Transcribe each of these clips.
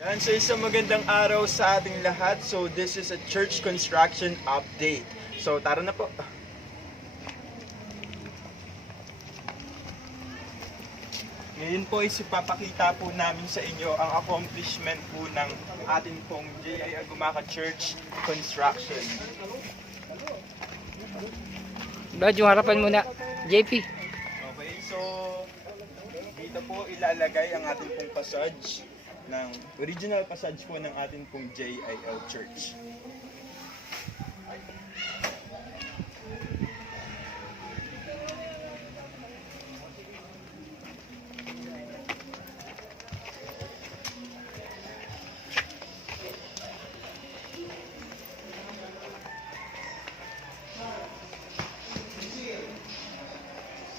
Yan, so isang magandang araw sa ating lahat. So this is a church construction update. So tara na po. Ngayon po is ipapakita po namin sa inyo ang accomplishment po ng ating pong J.I. Agumaka Church Construction. Brad, yung harapan muna. JP. Okay, so dito po ilalagay ang ating pong passage ng original passage po ng ating pong JIL Church.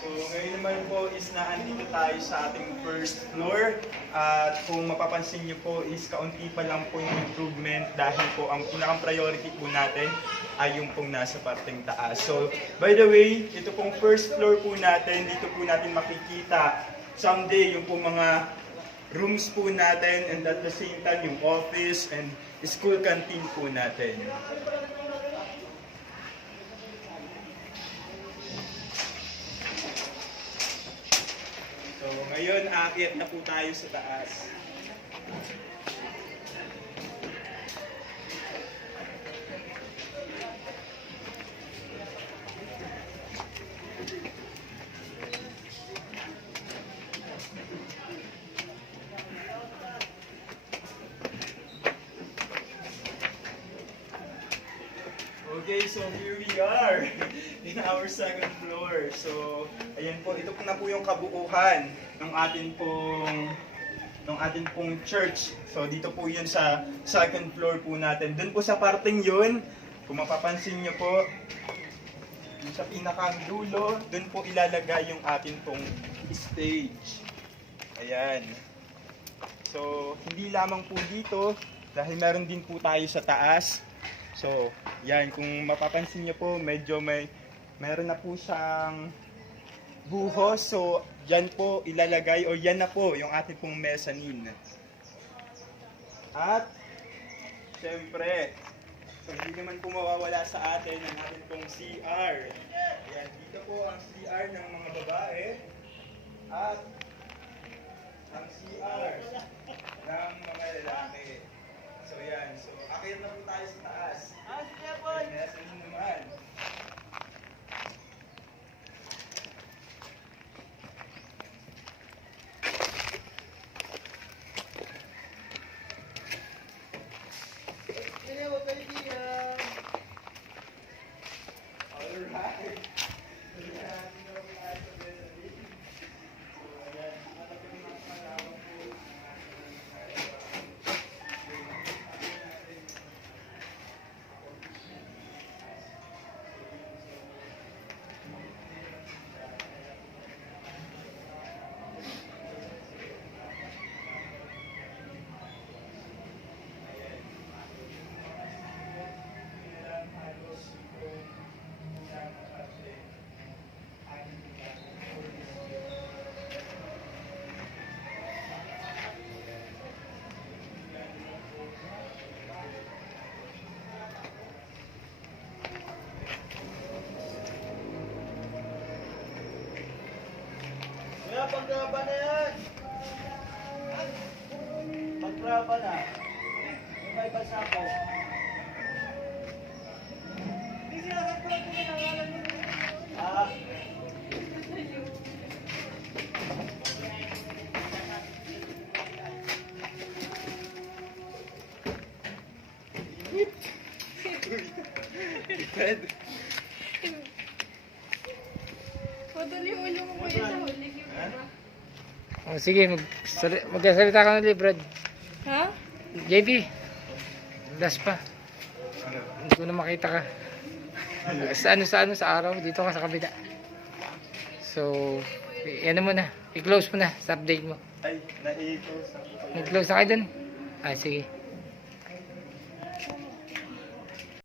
So ngayon naman po is naandito tayo sa ating first floor at kung mapapansin niyo po is kaunti pa lang po yung improvement dahil po ang pinakang priority po natin ay yung pong nasa parteng taas. So by the way, ito pong first floor po natin, dito po natin makikita someday yung pong mga rooms po natin and at the same time yung office and school canteen po natin. So, ngayon, aakyat na po tayo sa taas. Okay, so here we are in our second floor. So, ayan po, ito po na po yung kabuuhan ng atin pong church. So, dito po yun sa second floor po natin. Doon po sa parteng yun, kung mapapansin nyo po, yung sa pinakang dulo, doon po ilalagay yung atin pong stage. Ayan. So, hindi lamang po dito, dahil meron din po tayo sa taas. So, yan, kung mapapansin niyo po, medyo meron na po siyang buhos. So, yan po ilalagay, o yan na po yung ating pong mezzanine. At, syempre, so hindi naman po mawawala sa atin ang ating pong CR. Yan, dito po ang CR ng mga babae. At, ang CR ng mga lalaki. So yan, so akyat na po tayo sa taas. Mezzanine naman. Alright. Kaya paggraba na yan. Paggraba na. May basa ko. Hindi sinakat ko lang kung nangalan mo. Ah. Pwede. Padali ulo mo kuya sa huli. Oh, sige, magsasalita ka na ulit, Brad. Ha? JP. Das pa. Hindi ko na makita ka. Sa araw, dito ka sa kabila. So, yan mo na. I-close mo na sa update mo. Ay, na-close. Nag-close na kayo dun? Ah, sige.